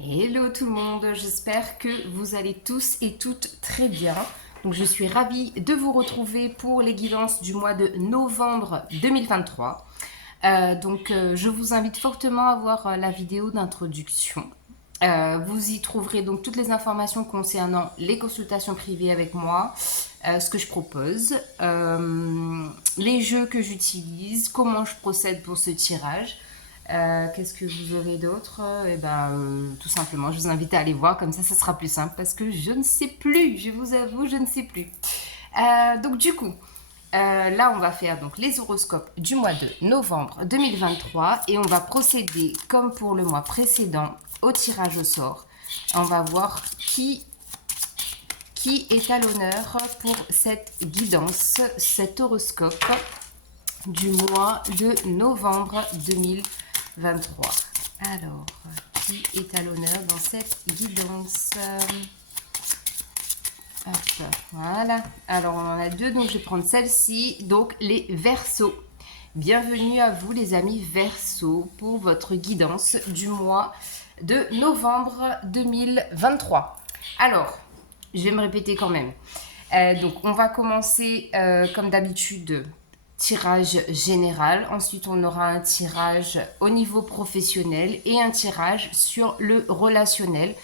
Hello tout le monde, j'espère que vous allez tous et toutes très bien. Donc je suis ravie de vous retrouver pour les guidances du mois de novembre 2023. Je vous invite fortement à voir la vidéo d'introduction. Vous y trouverez donc toutes les informations concernant les consultations privées avec moi, ce que je propose, les jeux que j'utilise, comment je procède pour ce tirage. Qu'est-ce que vous aurez d'autre? Tout simplement, je vous invite à aller voir, comme ça sera plus simple parce que je ne sais plus, je vous avoue, je ne sais plus. Là, on va faire donc les horoscopes du mois de novembre 2023 et on va procéder, comme pour le mois précédent, au tirage au sort. On va voir qui est à l'honneur pour cette guidance, cet horoscope du mois de novembre 2023. Alors, qui est à l'honneur dans cette guidance? Hop, voilà. Alors, on en a deux, donc je vais prendre celle-ci. Donc, les Verseaux. Bienvenue à vous, les amis Verseaux, pour votre guidance du mois de novembre 2023. Alors, je vais me répéter quand même. Donc, on va commencer, comme d'habitude, tirage général. Ensuite, on aura un tirage au niveau professionnel et un tirage sur le relationnel.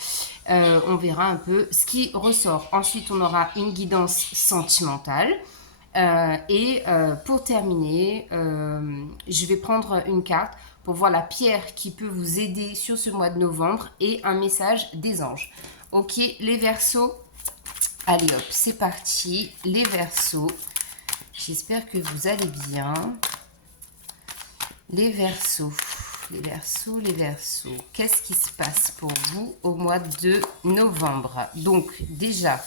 On verra un peu ce qui ressort. Ensuite, on aura une guidance sentimentale. Pour terminer, je vais prendre une carte pour voir la pierre qui peut vous aider sur ce mois de novembre et un message des anges. Ok, les Verseaux. Allez hop, c'est parti. Les Verseaux. J'espère que vous allez bien. Les Verseaux, les Verseaux, les Verseaux. Qu'est-ce qui se passe pour vous au mois de novembre? Donc, déjà,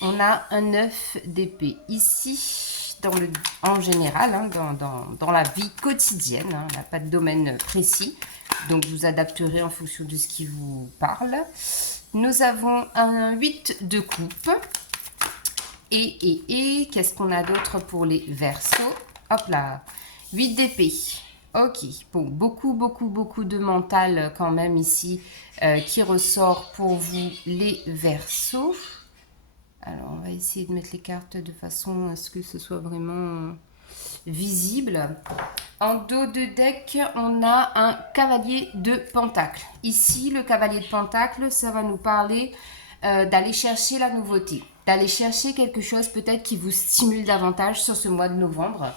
on a un 9 d'épée ici, en général, hein, dans la vie quotidienne. Hein, on n'a pas de domaine précis, donc vous adapterez en fonction de ce qui vous parle. Nous avons un 8 de coupe. Qu'est-ce qu'on a d'autre pour les Verseaux? Hop là, 8 d'épée. Ok, bon, beaucoup de mental quand même ici qui ressort pour vous les Verseaux. Alors, on va essayer de mettre les cartes de façon à ce que ce soit vraiment visible. En dos de deck, on a un cavalier de pentacle. Ici, le cavalier de pentacle, ça va nous parler d'aller chercher la nouveauté, d'aller chercher quelque chose peut-être qui vous stimule davantage sur ce mois de novembre.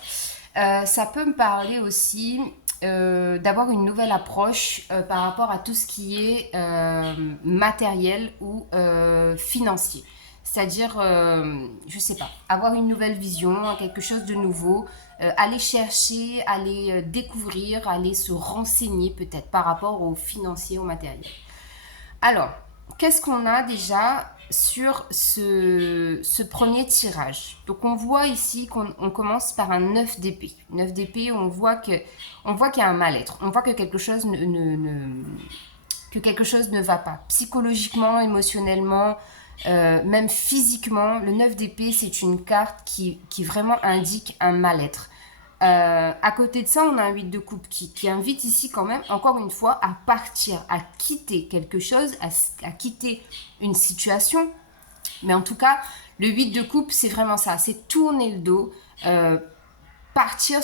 Ça peut me parler aussi d'avoir une nouvelle approche par rapport à tout ce qui est matériel ou financier. C'est-à-dire, je sais pas, avoir une nouvelle vision, quelque chose de nouveau, aller chercher, aller découvrir, aller se renseigner peut-être par rapport au financier, au matériel. Alors, qu'est-ce qu'on a déjà sur ce premier tirage? Donc, on voit ici qu'on commence par un 9 d'épée. 9 d'épée, on voit qu'il y a un mal-être. On voit que quelque chose que quelque chose ne va pas. Psychologiquement, émotionnellement, même physiquement, le 9 d'épée, c'est une carte qui vraiment indique un mal-être. À côté de ça, on a un 8 de coupe qui invite ici quand même, encore une fois, à partir, à quitter quelque chose, à quitter une situation. Mais en tout cas, le 8 de coupe, c'est vraiment ça, c'est tourner le dos, partir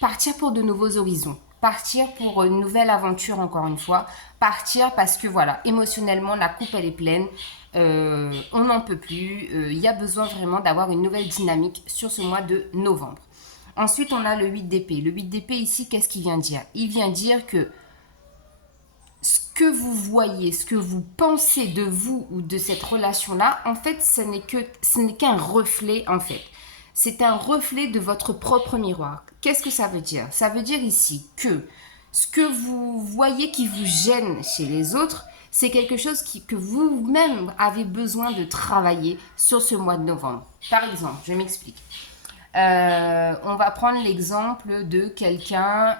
partir pour de nouveaux horizons. Partir pour une nouvelle aventure, encore une fois. Partir parce que, voilà, émotionnellement, la coupe, elle est pleine. On n'en peut plus. Il y a besoin vraiment d'avoir une nouvelle dynamique sur ce mois de novembre. Ensuite, on a le 8 d'épée. Le 8 d'épée, ici, qu'est-ce qu'il vient dire? Il vient dire que ce que vous voyez, ce que vous pensez de vous ou de cette relation-là, en fait, ce n'est qu'un reflet, en fait. C'est un reflet de votre propre miroir. Qu'est-ce que ça veut dire? Ça veut dire ici que ce que vous voyez qui vous gêne chez les autres, c'est quelque chose que vous-même avez besoin de travailler sur ce mois de novembre. Par exemple, je m'explique. On va prendre l'exemple de quelqu'un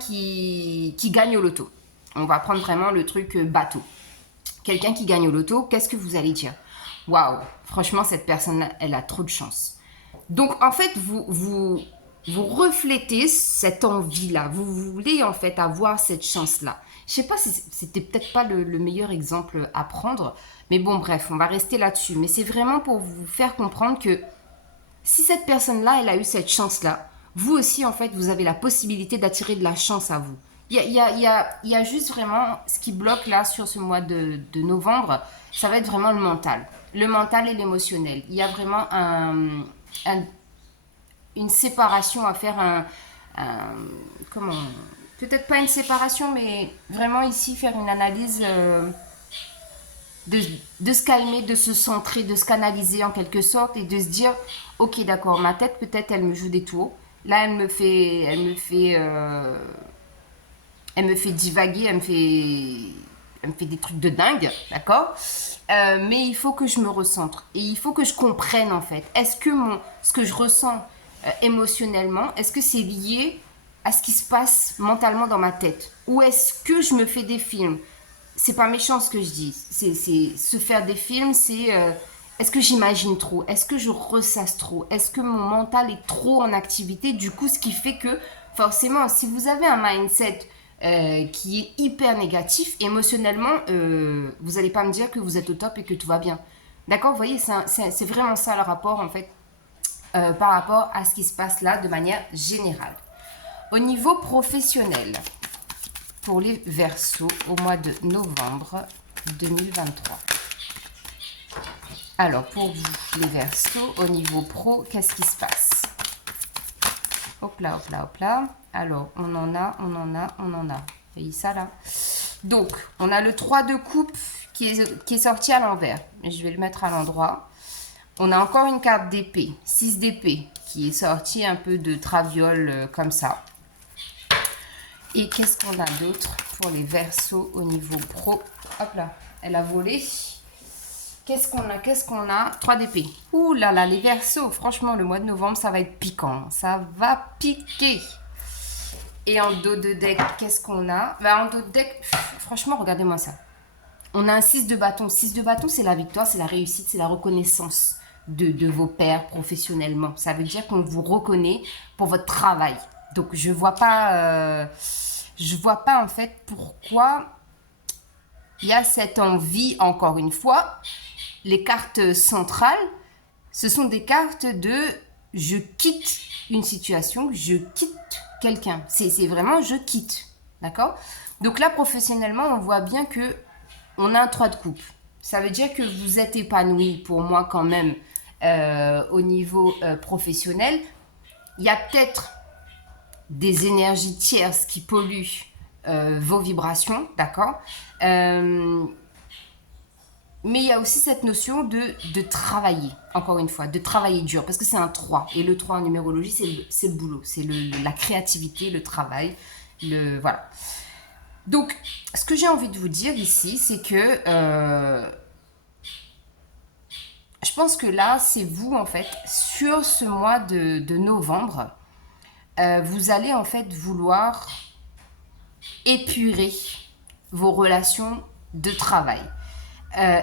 qui gagne au loto. On va prendre vraiment le truc bateau. Quelqu'un qui gagne au loto, qu'est-ce que vous allez dire? Waouh, franchement, cette personne-là, elle a trop de chance. Donc, en fait, vous reflétez cette envie-là. Vous voulez en fait avoir cette chance-là. Je sais pas si c'était peut-être pas le meilleur exemple à prendre, mais bon, bref, on va rester là-dessus. Mais c'est vraiment pour vous faire comprendre que si cette personne-là, elle a eu cette chance-là, vous aussi, en fait, vous avez la possibilité d'attirer de la chance à vous. Il y a juste vraiment ce qui bloque là sur ce mois de novembre, ça va être vraiment le mental. Le mental et l'émotionnel. Il y a vraiment un, une séparation à faire, comment, peut-être pas une séparation, mais vraiment ici faire une analyse de se calmer, de se centrer, de se canaliser en quelque sorte et de se dire, ok d'accord, ma tête peut-être elle me joue des tours, là elle me fait divaguer, elle me fait des trucs de dingue, d'accord. Mais il faut que je me recentre et il faut que je comprenne en fait. Est-ce que ce que je ressens émotionnellement, est-ce que c'est lié à ce qui se passe mentalement dans ma tête, ou est-ce que je me fais des films? C'est pas méchant ce que je dis. C'est se faire des films, c'est est-ce que j'imagine trop? Est-ce que je ressasse trop? Est-ce que mon mental est trop en activité? Du coup, ce qui fait que forcément, si vous avez un mindset qui est hyper négatif, émotionnellement, vous n'allez pas me dire que vous êtes au top et que tout va bien. D'accord? Vous voyez, c'est vraiment ça le rapport en fait par rapport à ce qui se passe là de manière générale. Au niveau professionnel, pour les Verseaux au mois de novembre 2023. Alors, pour vous, les Verseaux, au niveau pro, qu'est-ce qui se passe? Hop là, hop là, hop là. Alors, on en a. Vous voyez ça là? Donc, on a le 3 de coupe qui est sorti à l'envers. Je vais le mettre à l'endroit. On a encore une carte d'épée, 6 d'épée, qui est sortie un peu de traviole comme ça. Et qu'est-ce qu'on a d'autre pour les Verseaux au niveau pro? Hop là, elle a volé. Qu'est-ce qu'on a 3 d'épée. Ouh là là, les Verseaux, franchement, le mois de novembre, ça va être piquant. Ça va piquer. Et en dos de deck, qu'est-ce qu'on a? En dos de deck, franchement, regardez-moi ça. On a un 6 de bâton. 6 de bâton, c'est la victoire, c'est la réussite, c'est la reconnaissance de vos pairs professionnellement. Ça veut dire qu'on vous reconnaît pour votre travail. Donc, je vois pas en fait pourquoi il y a cette envie, encore une fois. Les cartes centrales, ce sont des cartes de je quitte une situation, je quitte quelqu'un. C'est vraiment je quitte. D'accord? Donc là, professionnellement, on voit bien que on a un 3 de coupe. Ça veut dire que vous êtes épanoui pour moi quand même au niveau professionnel. Il y a peut-être des énergies tierces qui polluent vos vibrations, d'accord. Mais il y a aussi cette notion de travailler, encore une fois, de travailler dur, parce que c'est un 3. Et le 3 en numérologie, c'est le boulot, c'est la créativité, le travail, voilà. Donc, ce que j'ai envie de vous dire ici, c'est que je pense que là, c'est vous, en fait, sur ce mois de novembre, vous allez, en fait, vouloir épurer vos relations de travail.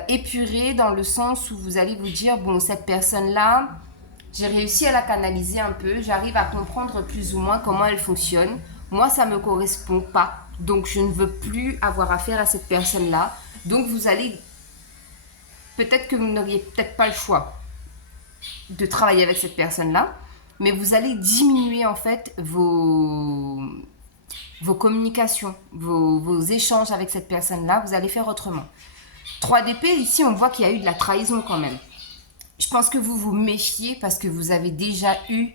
Épurer dans le sens où vous allez vous dire, bon, cette personne-là, j'ai réussi à la canaliser un peu, j'arrive à comprendre plus ou moins comment elle fonctionne. Moi, ça ne me correspond pas, donc je ne veux plus avoir affaire à cette personne-là. Donc, vous allez, peut-être que vous n'auriez peut-être pas le choix de travailler avec cette personne-là, mais vous allez diminuer en fait vos communications, vos échanges avec cette personne-là, vous allez faire autrement. 3 d'épée, ici, on voit qu'il y a eu de la trahison quand même. Je pense que vous vous méfiez parce que vous avez déjà eu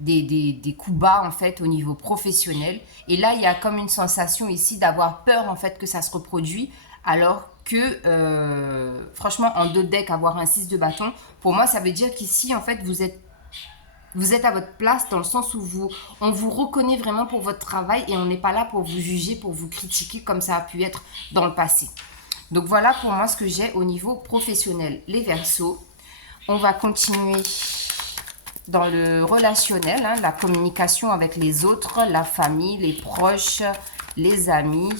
des coups bas, en fait, au niveau professionnel. Et là, il y a comme une sensation ici d'avoir peur, en fait, que ça se reproduit. Alors que, franchement, en deux decks, avoir un 6 de bâton, pour moi, ça veut dire qu'ici, en fait, vous êtes à votre place dans le sens où on vous reconnaît vraiment pour votre travail et on n'est pas là pour vous juger, pour vous critiquer comme ça a pu être dans le passé. Donc voilà pour moi ce que j'ai au niveau professionnel. Les Verseaux, on va continuer dans le relationnel, hein, la communication avec les autres, la famille, les proches, les amis,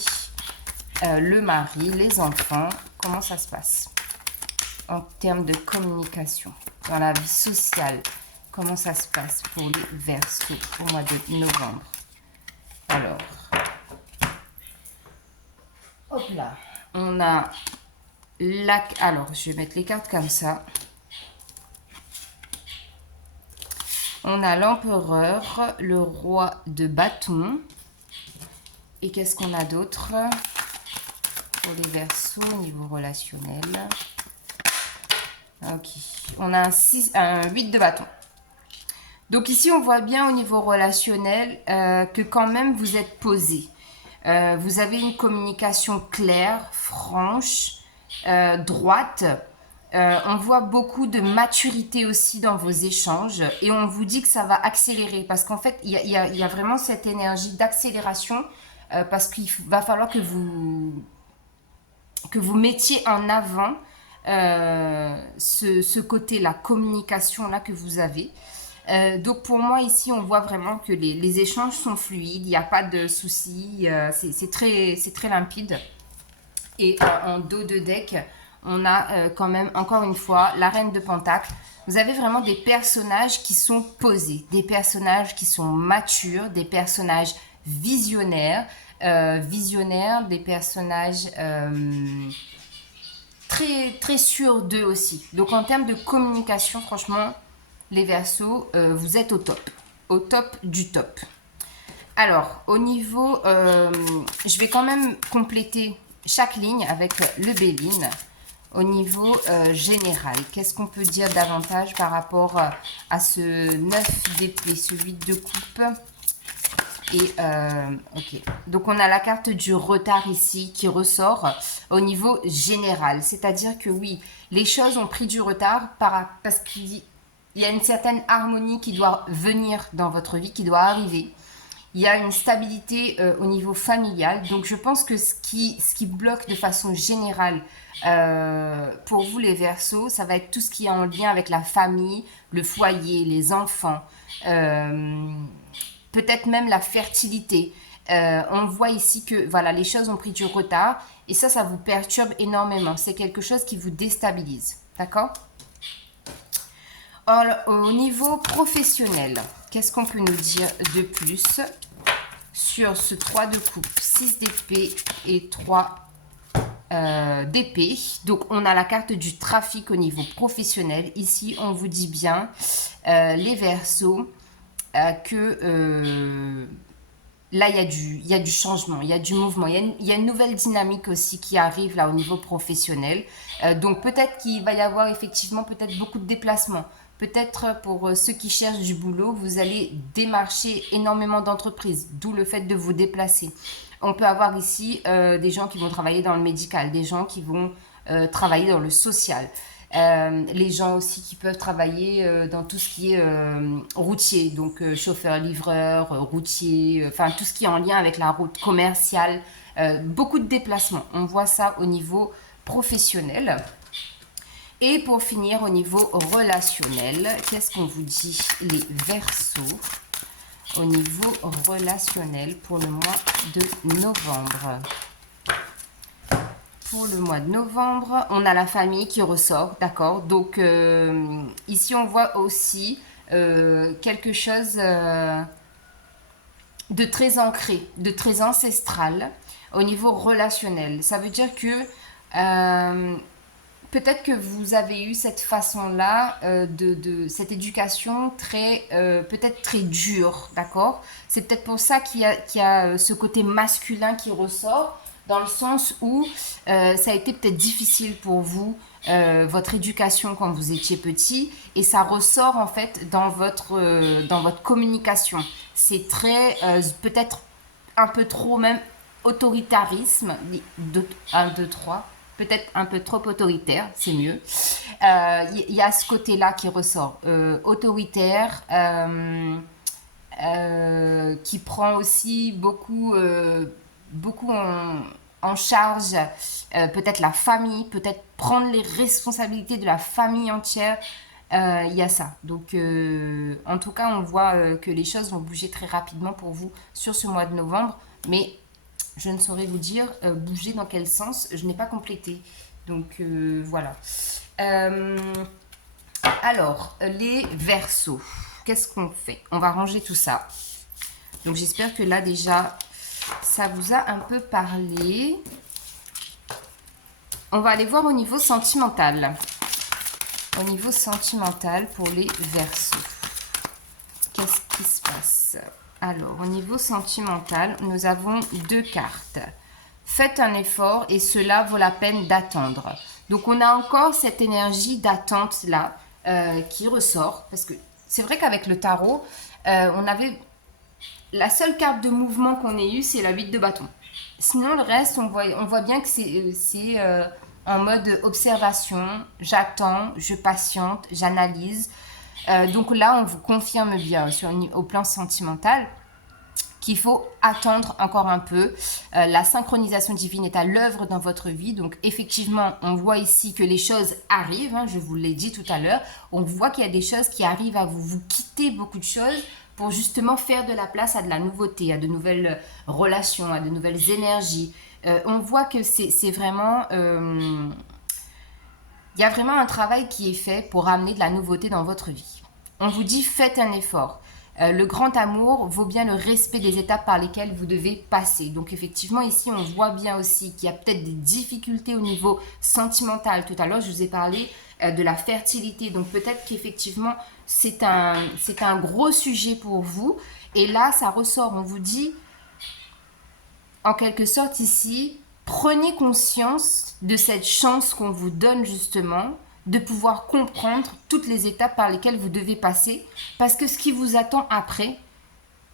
le mari, les enfants. Comment ça se passe en termes de communication dans la vie sociale? comment ça se passe pour les Verseaux au mois de novembre. Alors, hop là, on a la... Alors, je vais mettre les cartes comme ça. On a l'empereur, le roi de bâton. Et qu'est-ce qu'on a d'autre pour les Verseaux au niveau relationnel? Ok, on a un 8 de bâton. Donc ici, on voit bien au niveau relationnel que quand même vous êtes posé. Vous avez une communication claire, franche, droite. On voit beaucoup de maturité aussi dans vos échanges et on vous dit que ça va accélérer parce qu'en fait, il y a vraiment cette énergie d'accélération parce qu'il va falloir que vous mettiez en avant ce côté-là, communication-là que vous avez. Donc pour moi ici on voit vraiment que les échanges sont fluides, il n'y a pas de soucis, c'est très limpide. Et en dos de deck on a quand même encore une fois la reine de Pentacles. Vous avez vraiment des personnages qui sont posés, des personnages qui sont matures, des personnages visionnaires, des personnages très sûrs d'eux aussi. Donc en termes de communication, franchement, les Verseaux, vous êtes au top du top. Alors, au niveau, je vais quand même compléter chaque ligne avec le Béline. Au niveau général, qu'est-ce qu'on peut dire davantage par rapport à ce 9 d'épée, ce 8 de coupe? Et ok, donc on a la carte du retard ici qui ressort au niveau général. C'est-à-dire que oui, les choses ont pris du retard parce qu'il y a une certaine harmonie qui doit venir dans votre vie, qui doit arriver. Il y a une stabilité au niveau familial. Donc je pense que ce qui bloque de façon générale pour vous les Verseaux, ça va être tout ce qui est en lien avec la famille, le foyer, les enfants. Peut-être même la fertilité. On voit ici que voilà, les choses ont pris du retard et ça vous perturbe énormément. C'est quelque chose qui vous déstabilise. D'accord? Au niveau professionnel, qu'est-ce qu'on peut nous dire de plus sur ce 3 de coupe, 6 d'épée et 3 d'épée? Donc, on a la carte du trafic au niveau professionnel. Ici, on vous dit bien, les Verseaux, que là, il y a du changement, il y a du mouvement, il y a une nouvelle dynamique aussi qui arrive là au niveau professionnel. Donc, peut-être qu'il va y avoir effectivement peut-être beaucoup de déplacements. Peut-être pour ceux qui cherchent du boulot, vous allez démarcher énormément d'entreprises, d'où le fait de vous déplacer. On peut avoir ici des gens qui vont travailler dans le médical, des gens qui vont travailler dans le social. Les gens aussi qui peuvent travailler dans tout ce qui est routier, donc chauffeur, livreur, routier, enfin tout ce qui est en lien avec la route commerciale, beaucoup de déplacements. On voit ça au niveau professionnel. Et pour finir, au niveau relationnel, qu'est-ce qu'on vous dit les Verseaux au niveau relationnel pour le mois de novembre? Pour le mois de novembre, on a la famille qui ressort, d'accord? Donc, ici, on voit aussi quelque chose de très ancré, de très ancestral au niveau relationnel. Ça veut dire que peut-être que vous avez eu cette façon-là de cette éducation très peut-être très dure, d'accord? C'est peut-être pour ça qu'il y a ce côté masculin qui ressort, dans le sens où ça a été peut-être difficile pour vous, votre éducation quand vous étiez petit, et ça ressort en fait dans votre communication. C'est très, peut-être un peu trop même autoritarisme, 1, 2, 3, peut-être un peu trop autoritaire, c'est mieux. Y a ce côté-là qui ressort, autoritaire, qui prend aussi beaucoup en charge peut-être la famille, peut-être prendre les responsabilités de la famille entière. Il y a ça. Donc, en tout cas, on voit que les choses vont bouger très rapidement pour vous sur ce mois de novembre. Mais je ne saurais vous dire bouger dans quel sens. Je n'ai pas complété. Donc, voilà. Alors, les Verseaux, qu'est-ce qu'on fait? On va ranger tout ça. Donc, j'espère que là, déjà, ça vous a un peu parlé. On va aller voir au niveau sentimental. Au niveau sentimental pour les Verseaux. Qu'est-ce qui se passe? Alors, au niveau sentimental, nous avons 2 cartes. Faites un effort et cela vaut la peine d'attendre. Donc, on a encore cette énergie d'attente là qui ressort. Parce que c'est vrai qu'avec le tarot, on avait... La seule carte de mouvement qu'on ait eue, c'est la 8 de bâton. Sinon, le reste, on voit bien que c'est en mode observation. J'attends, je patiente, j'analyse. Donc là, on vous confirme bien au plan sentimental qu'il faut attendre encore un peu. La synchronisation divine est à l'œuvre dans votre vie. Donc effectivement, on voit ici que les choses arrivent. Je vous l'ai dit tout à l'heure. On voit qu'il y a des choses qui arrivent à vous. Vous quittez beaucoup de choses pour justement faire de la place à de la nouveauté, à de nouvelles relations, à de nouvelles énergies. On voit que c'est vraiment... il y a vraiment un travail qui est fait pour amener de la nouveauté dans votre vie. On vous dit, faites un effort. Le grand amour vaut bien le respect des étapes par lesquelles vous devez passer. Donc effectivement, ici, on voit bien aussi qu'il y a peut-être des difficultés au niveau sentimental. Tout à l'heure, je vous ai parlé de la fertilité. Donc peut-être qu'effectivement, c'est un gros sujet pour vous. Et là, ça ressort. On vous dit, en quelque sorte ici, prenez conscience de cette chance qu'on vous donne justement de pouvoir comprendre toutes les étapes par lesquelles vous devez passer, parce que ce qui vous attend après,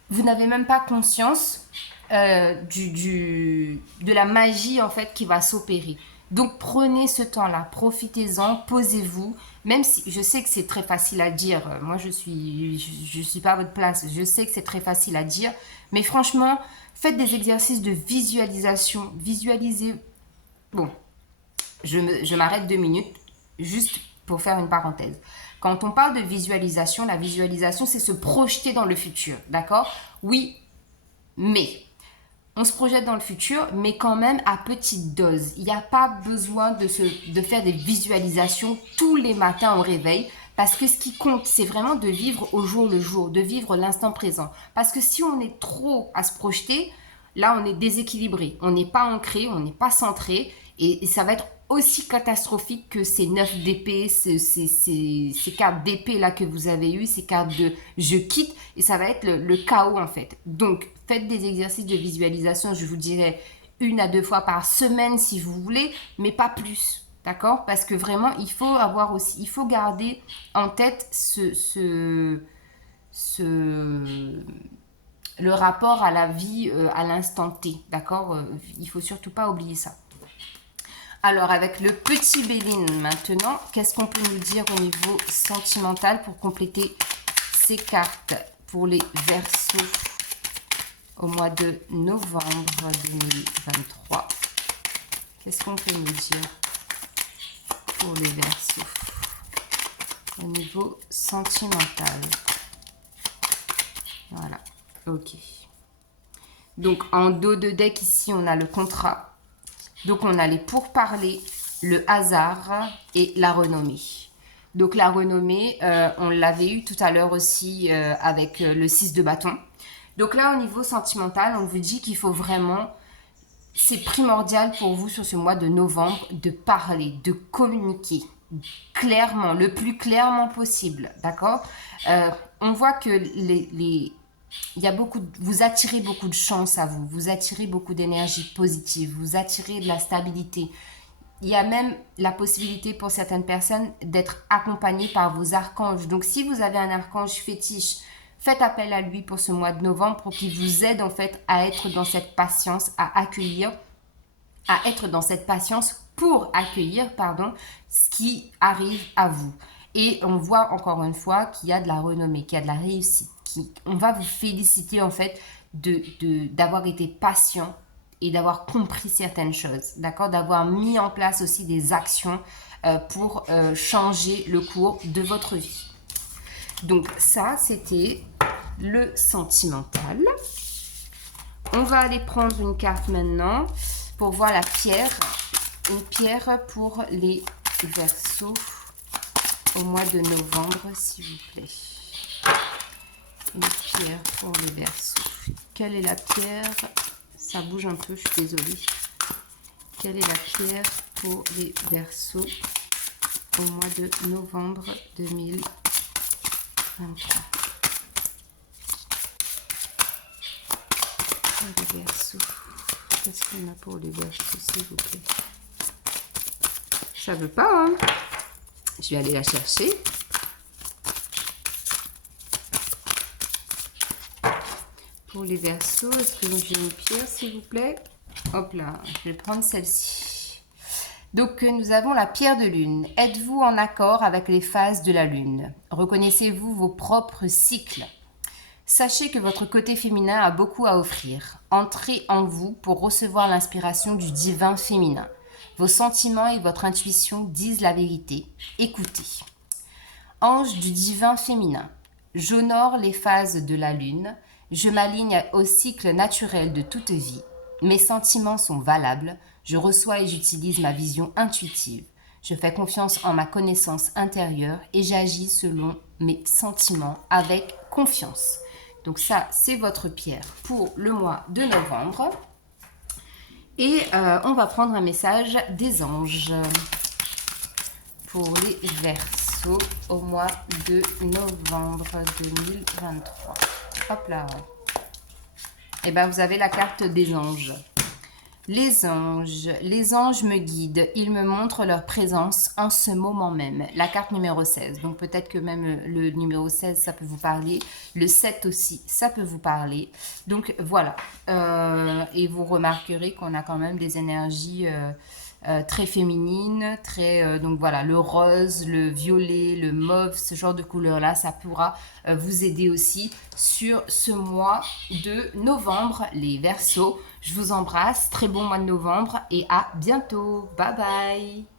vous n'avez même pas conscience de la magie en fait qui va s'opérer. Donc prenez ce temps-là, profitez-en, posez-vous, même si je sais que c'est très facile à dire, moi je suis pas à votre place, je sais que c'est très facile à dire, mais franchement, faites des exercices de visualisation, visualisez. Bon, je m'arrête 2 minutes, juste pour faire une parenthèse. Quand on parle de visualisation, la visualisation, c'est se projeter dans le futur, d'accord? Oui, mais on se projette dans le futur, mais quand même à petite dose. Il n'y a pas besoin de faire des visualisations tous les matins au réveil, parce que ce qui compte, c'est vraiment de vivre au jour le jour, de vivre l'instant présent. Parce que si on est trop à se projeter, là, on est déséquilibré, on n'est pas ancré, on n'est pas centré, et ça va être aussi catastrophique que ces 9 d'épée, ces cartes d'épée là que vous avez eues, ces cartes de je quitte, et ça va être le chaos en fait. Donc, faites des exercices de visualisation, je vous dirais 1 à 2 fois par semaine si vous voulez, mais pas plus. D'accord? Parce que vraiment, il faut garder en tête le rapport à la vie à l'instant T. D'accord? Il faut surtout pas oublier ça. Alors, avec le petit Béline maintenant, qu'est-ce qu'on peut nous dire au niveau sentimental pour compléter ces cartes pour les Verseaux au mois de novembre 2023? Qu'est-ce qu'on peut nous dire pour les Verseaux au niveau sentimental? Voilà, ok. Donc, en dos de deck, ici, on a le contrat. Donc, on a les pourparlers, le hasard et la renommée. Donc, la renommée, on l'avait eu tout à l'heure aussi avec le 6 de bâton. Donc là, au niveau sentimental, on vous dit qu'il faut vraiment... C'est primordial pour vous sur ce mois de novembre de parler, de communiquer clairement, le plus clairement possible. D'accord? On voit que il y a vous attirez beaucoup de chance à vous, vous attirez beaucoup d'énergie positive, vous attirez de la stabilité. Il y a même la possibilité pour certaines personnes d'être accompagnées par vos archanges. Donc, si vous avez un archange fétiche, faites appel à lui pour ce mois de novembre pour qu'il vous aide en fait à être dans cette patience, à être dans cette patience pour accueillir, ce qui arrive à vous. Et on voit encore une fois qu'il y a de la renommée, qu'il y a de la réussite. On va vous féliciter en fait d'avoir été patient et d'avoir compris certaines choses, d'accord, d'avoir mis en place aussi des actions pour changer le cours de votre vie. Donc ça, c'était le sentimental. On va aller prendre une carte maintenant pour voir la pierre. Une pierre pour les Verseaux au mois de novembre, s'il vous plaît. Une pierre pour les Verseaux. Quelle est la pierre? Ça bouge un peu, je suis désolée. Quelle est la pierre pour les Verseaux au mois de novembre 2023? Pour les Verseaux. Qu'est-ce qu'on a pour les Verseaux, s'il vous plaît? Ça veut pas, hein? Je vais aller la chercher. Pour les Verseaux, est-ce que j'ai une pierre, s'il vous plaît? Hop là, je vais prendre celle-ci. Donc, nous avons la pierre de lune. Êtes-vous en accord avec les phases de la lune? Reconnaissez-vous vos propres cycles? Sachez que votre côté féminin a beaucoup à offrir. Entrez en vous pour recevoir l'inspiration du divin féminin. Vos sentiments et votre intuition disent la vérité. Écoutez. Ange du divin féminin. J'honore les phases de la lune. Je m'aligne au cycle naturel de toute vie. Mes sentiments sont valables. Je reçois et j'utilise ma vision intuitive. Je fais confiance en ma connaissance intérieure et j'agis selon mes sentiments avec confiance. Donc ça, c'est votre pierre pour le mois de novembre. Et on va prendre un message des anges pour les Verseaux au mois de novembre 2023. Hop là. Et bien, vous avez la carte des anges. Les anges me guident, ils me montrent leur présence en ce moment même. La carte numéro 16, donc peut-être que même le numéro 16, ça peut vous parler. Le 7 aussi, ça peut vous parler. Donc voilà, et vous remarquerez qu'on a quand même des énergies très féminines, donc voilà, le rose, le violet, le mauve, ce genre de couleurs-là, ça pourra vous aider aussi sur ce mois de novembre, les Verseaux. Je vous embrasse, très bon mois de novembre et à bientôt. Bye bye.